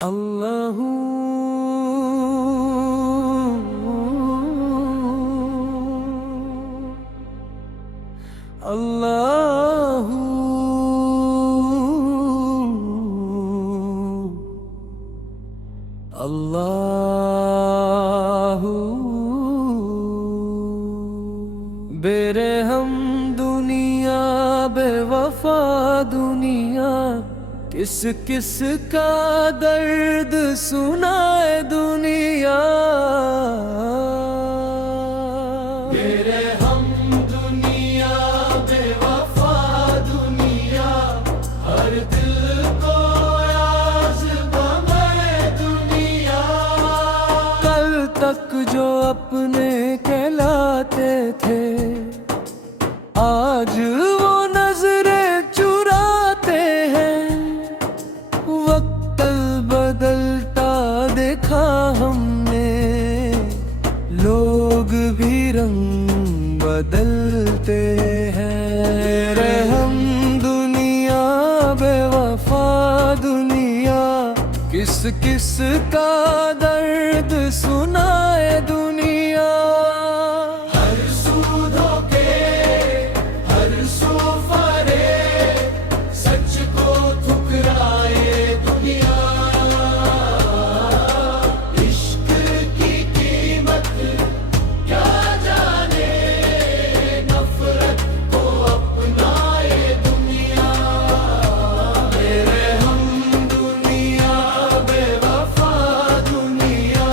अल्लाहू अल्लाहू अल्लाहू बेरहम दुनिया बेवफा दुनिया किस किस का दर्द सुनाए दुनिया। बेरहम दुनिया बेवफा दुनिया हर दिल को आज़माए दुनिया। कल तक जो अपने कहलाते थे आज वो नजरें चुराते हैं। वक्त बदलता देखा हमने लोग भी रंग बदलते हैं। रहम दुनिया बेवफा दुनिया किस किस का दर्द सुनाए दुनिया। हर सू धोखे हर सू फरेब सच को ठुकराए दुनिया। इश्क की कीमत क्या जाने नफरत को अपनाए दुनिया। मेरे हम दुनिया बेवफा दुनिया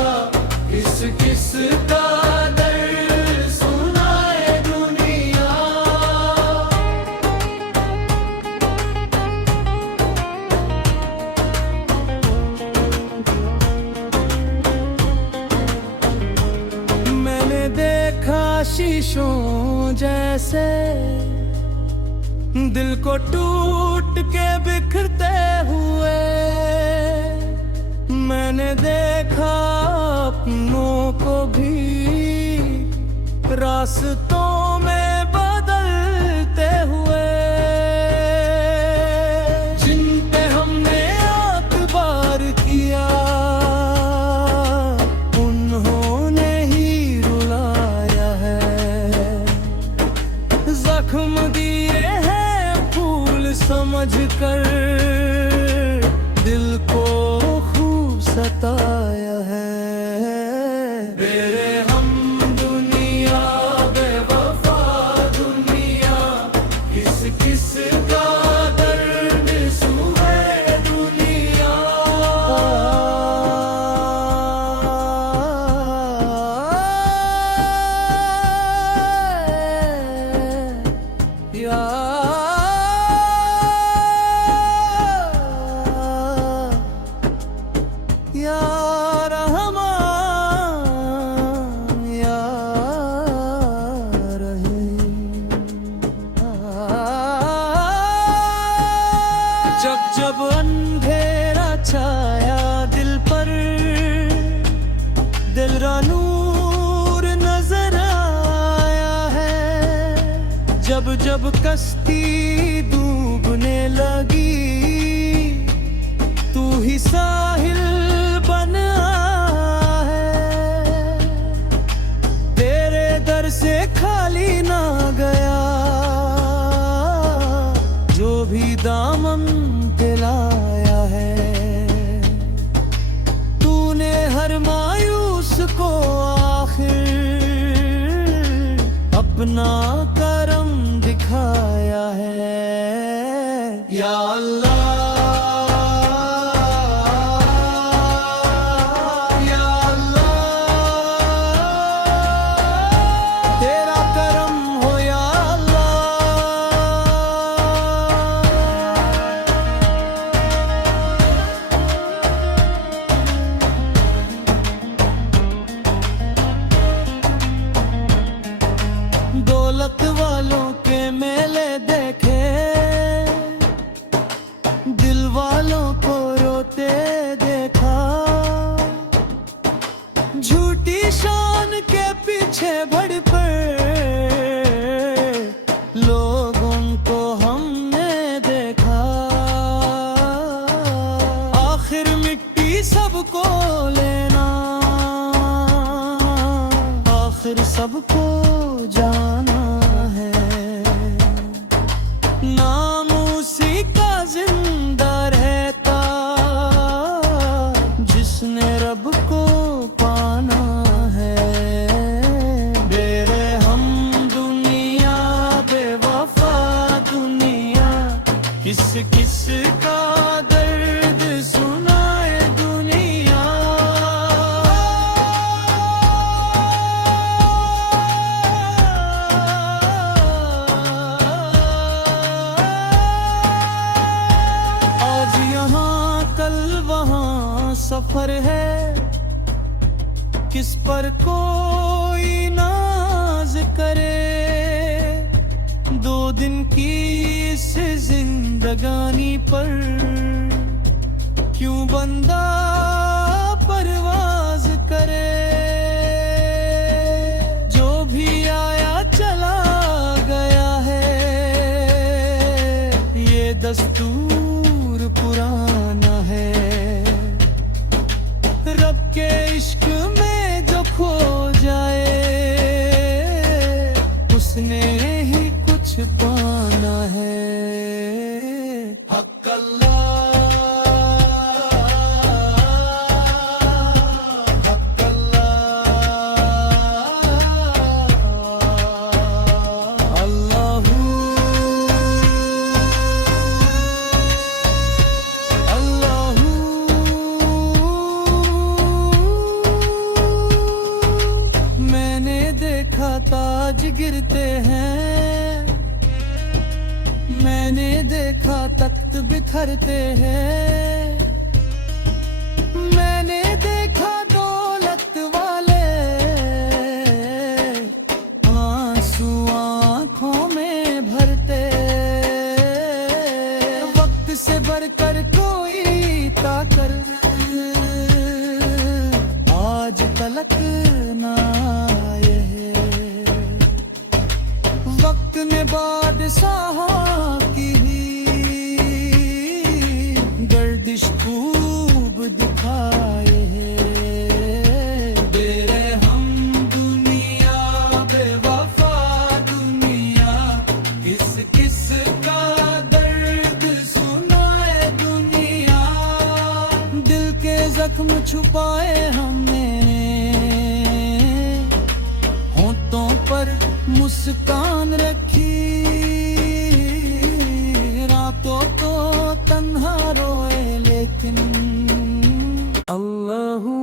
किस किस का दर्द सुनाए दुनिया। मैंने देखा शीशों जैसे दिल को टूट के बिखरते हुए। मैंने देखा अपनों को भी रास्तों में बदलते हुए। जिन पे हमने आतबार किया उन्होंने ही रुलाया है। जख्म दिए हैं फूल समझ कर दिल को खूब सताया है। मेरे हम दुनिया बेवफा दुनिया किस किस का दर्द सुनाए दुनिया। या रहमान या रहीम। जब जब अंधेरा छाया दिल पर दिलरा नूर नजर आया है। जब जब कश्ती डूबने लगी तू ही साहिल बन आया है। तेरे दर से खाली ना गया जो भी दामन दिलाया है। तूने हर मायूस को आखिर अपना करम दिखाया है। या अल्लाह या अल्लाह तेरा करम हो या अल्लाह। दौलत वालों के मेले देखे दिल वालों को रोते देखा। झूठी शान के पीछे बढ़ पर लोगों को हमने देखा। आखिर मिट्टी सबको लेना, आखिर सबको जाना है। नाम उसी का जिंदा रहता जिसने रब को पाना है। बेरहम दुनिया, बेवफा दुनिया, किस किस का दर्द सुनाए दुनिया। आज यहाँ कल वहाँ सफर है, किस पर कोई नाज करे। दो दिन की इस जिंदगानी पर क्यों बंदा परवाज करे। जो भी आया चला गया है, ये दस्तूर पुराना है। रब के इश्क में जो खो जाए, उसने ही कुछ पाना है। हक अल्लाह, हक अल्लाह, अल्लाहू अल्लाहू। मैंने देखा ताज गिरते हैं, मैंने देखा तख्त बिखरते हैं। मैंने देखा दौलत वाले आंसू आंखों में भरते। वक्त से बढ़कर कोई ताकत आज तलक ना आए है। वक्त ने बादशाह की गर्दिश खूब दिखाए है। बेरहम दुनिया, बेवफा दुनिया, किस किस का दर्द सुनाए दुनिया। दिल के जख्म छुपाए हमने, होंठों पर मुस्कान रखी। रातों को तन्हा रोए लेकिन अल्लाहू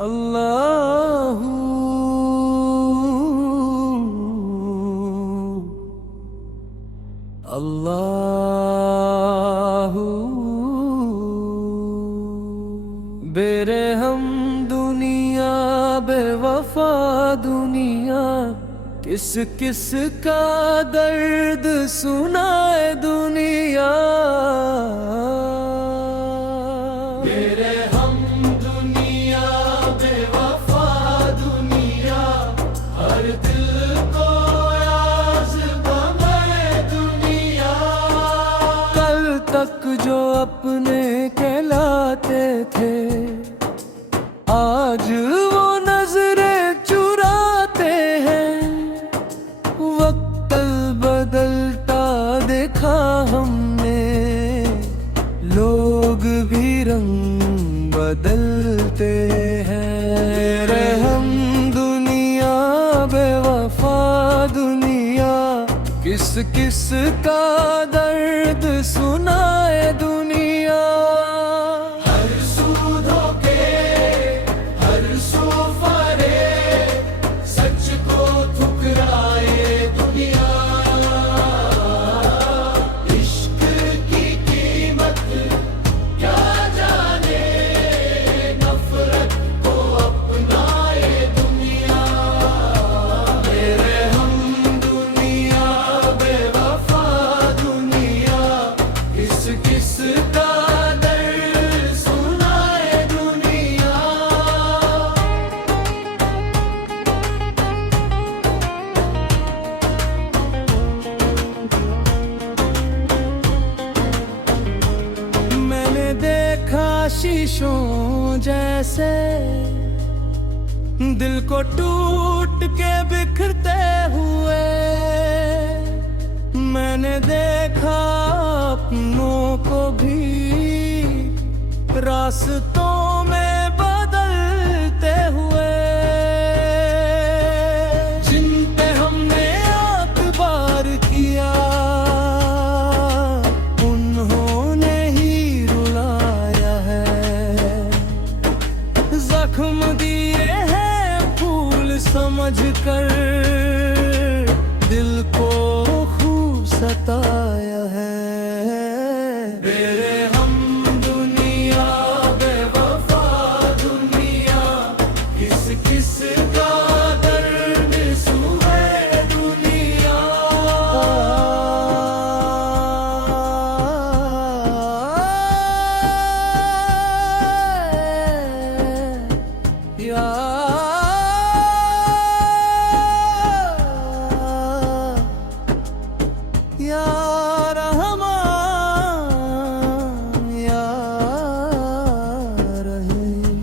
अल्लाहू अल्लाहू। बेरहम दुनिया, बेवफा दुनिया, किस किस का दर्द सुनाए दुनिया। बेरहम दुनिया, बेवफा दुनिया, हर दिल को आज़माए दुनिया। कल तक जो अपने कहलाते थे, आज वो नजरें चुराते हैं। वक्त बदलता देखा हमने, लोग भी रंग बदलते हैं। रहम दुनिया, बेवफा दुनिया, किस किस का दर्द सुनाए दुनिया। हर सू धोखे, हर सू फरेब, सच को ठुकराए दुनिया। इश्क की कीमत क्या जाने, नफरत को अपनाए दुनिया। मेरे हम दुनिया, बेवफा दुनिया, किस शीशों जैसे दिल को टूट के बिखरते हुए मैंने देखा अपनों को भी रास्तों में बदलते हुए, जिन पे हमने आतबार किया उन्होंने ही रुलाया है। जख्म दिए हैं फूल समझकर दिल को खूब सताया है। मेरे हम दुनिया बेवफा दुनिया, किस किस का दर्द सुहे दुनिया। या रहमान या रहीम।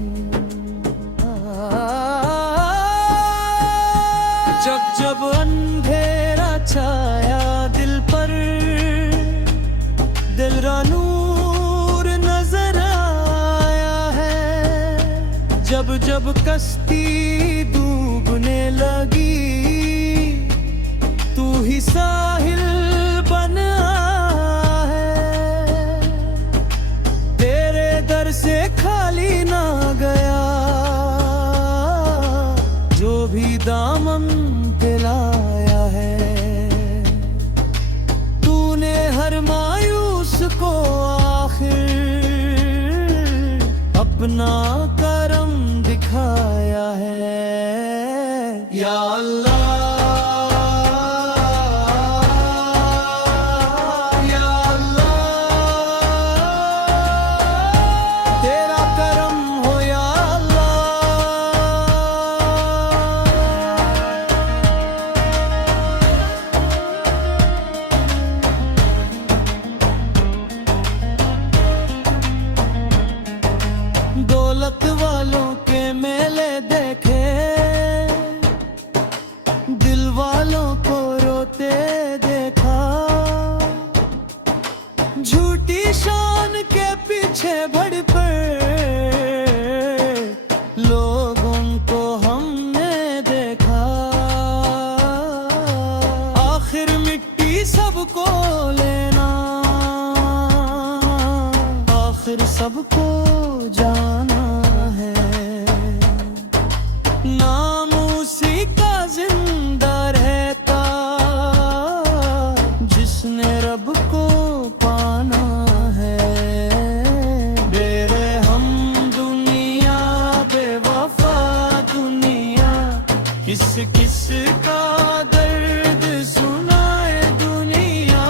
जब जब अंधेरा छाया दिल पर, दिल रा नूर नजर आया है। जब जब कश्ती डूबने लगी तू ही साहिल बन आया है। तेरे दर से खाली ना गया जो भी दामन दिलाया है। तूने हर मायूस को आखिर अपना करम दिखाया है। या अल्लाह दौलत वालों के मेले देखे, दिल वालों को रोते देखा। झूठी शान के पीछे बढ़ पर लोगों को हमने देखा। आखिर मिट्टी सबको लेना, आखिर सबको जाना है। नाम उसी का जिंदा रहता जिसने रब को पाना है। मेरे हम दुनिया बेवफा दुनिया, किस किस का दर्द सुनाए दुनिया।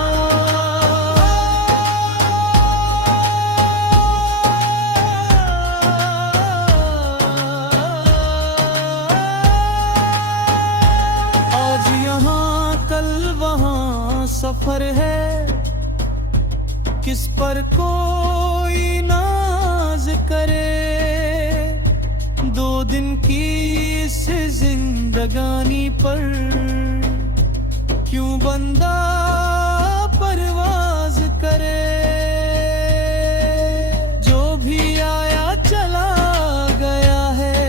सफर है किस पर कोई नाज करे। 2 दिन की इस जिंदगानी पर क्यों बंदा परवाज करे। जो भी आया चला गया है,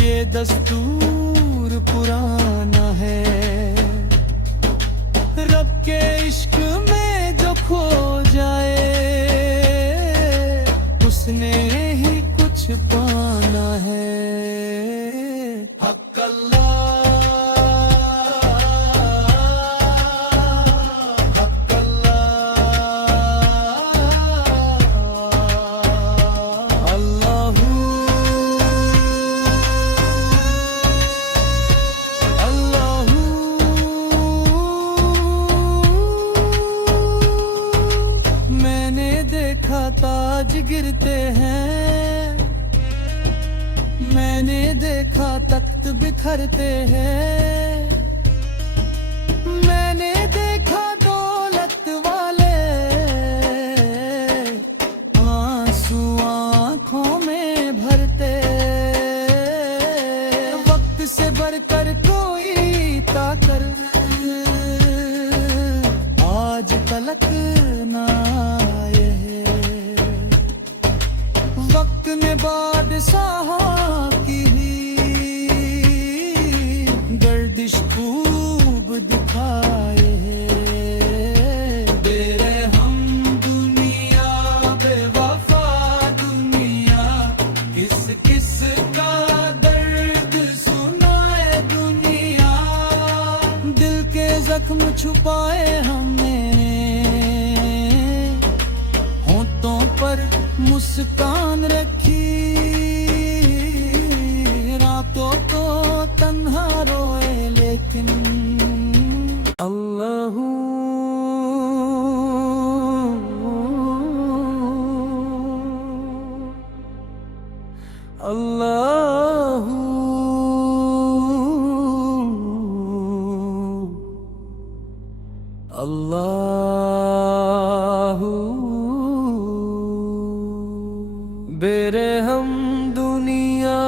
ये दस्तूर पुराना है। रब के इश्क में जो खो जाए उसने ही कुछ पाना है। हक अल्लाह हक अल्लाह अल्लाहू अल्लाहू। मैंने देखा ताज गिरते हैं, मैंने देखा तख्त बिखरते हैं। मैंने देखा दौलत वाले जख्म छुपाए हमने, होंठों पर मुस्कान रखी, रातों को तन्हा रोए लेकिन अल्लाह अल्लाह अल्लाह बेरहम दुनिया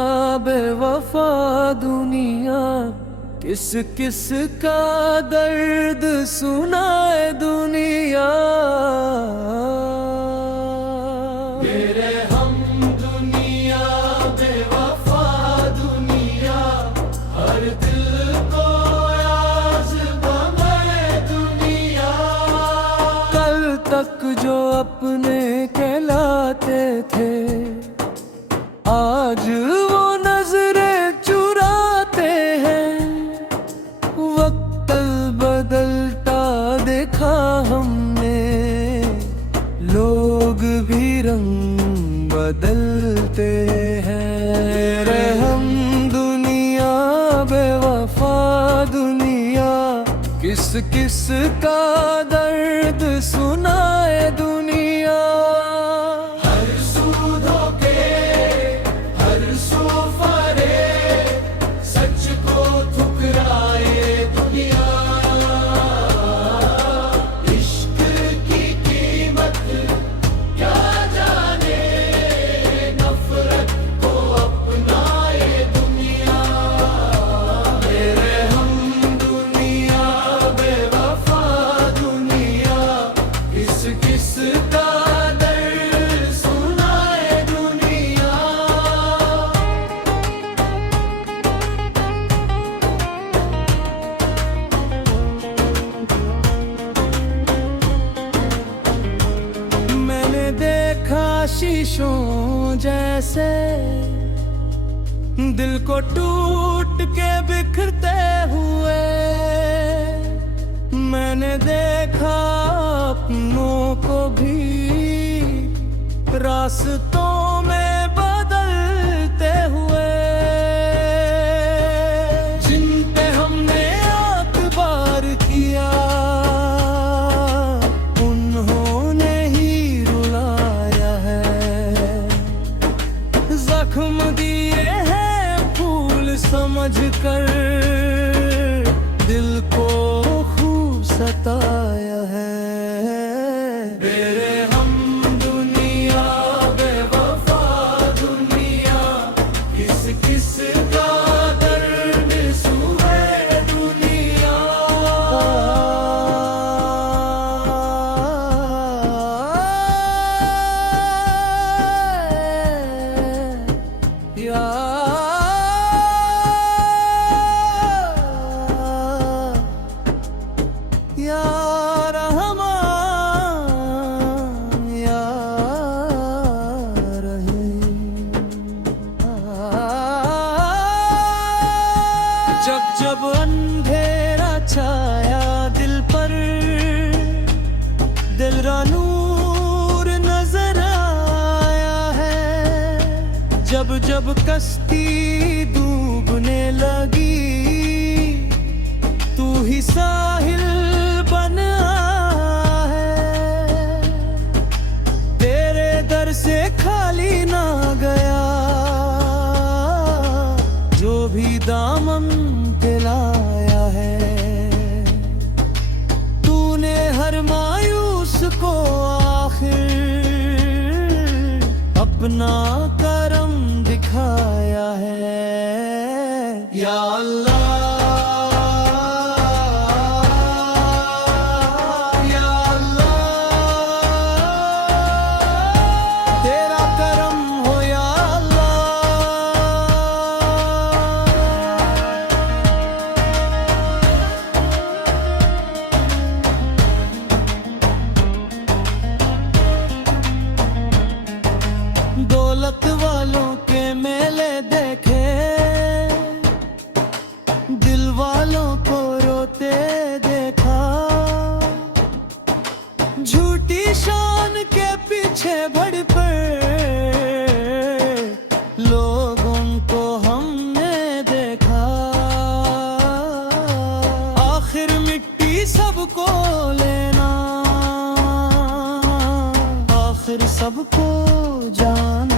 बेवफा दुनिया, किस किस का दर्द सुनाए दुनिया। बेरहम दुनिया बेवफा दुनिया, हर दिल को आज़माए दुनिया। कल तक जो अपने कहलाते थे, आज वो नजरें चुराते हैं। वक्त बदलता देखा हमने, लोग भी रंग बदलते हैं। रहम दुनिया बेवफा दुनिया, किस किस का दर्द सुनाए दुनिया। हर सू धोखे हर सू फरे, सच को ठुकराए दुनिया। इश्क की कीमत क्या जाने, नफरत को अपनाए दुनिया। मेरे हम दुनिया बेवफा दुनिया, किस किस का दर्द सुनाए दुनिया। मैंने देखा शीशों जैसे, दिल को टूट के बिखरते हुए। मैंने देखा अपनों को भी रास्तों में बदलते हुए। जिन पे हमने आतबार किया, उन्होंने ही रुलाया है। जख्म दिए हैं फूल समझ कर, दिल को खूब सताया है। मेरे हम दुनिया बेवफा दुनिया, किस किस का दर्द सुने दुनिया। या रहमान या रहीम। जब जब अंधेरा छाया दिल पर, दिल रा नूर नजर आया है। जब जब कश्ती डूबने लगी, तू ही साहिल बन आया है। तेरे दर से खाली ना गया, जो भी दामन दिलाया है। तूने हर मायूस को आखिर अपना करम दिखाया है। या अल्लाह या अल्लाह, तेरा करम हो या अल्लाह। दौलत शान के पीछे बढ़ पर लोगों को हमने देखा, आखिर मिट्टी सबको लेना, आखिर सबको जाना।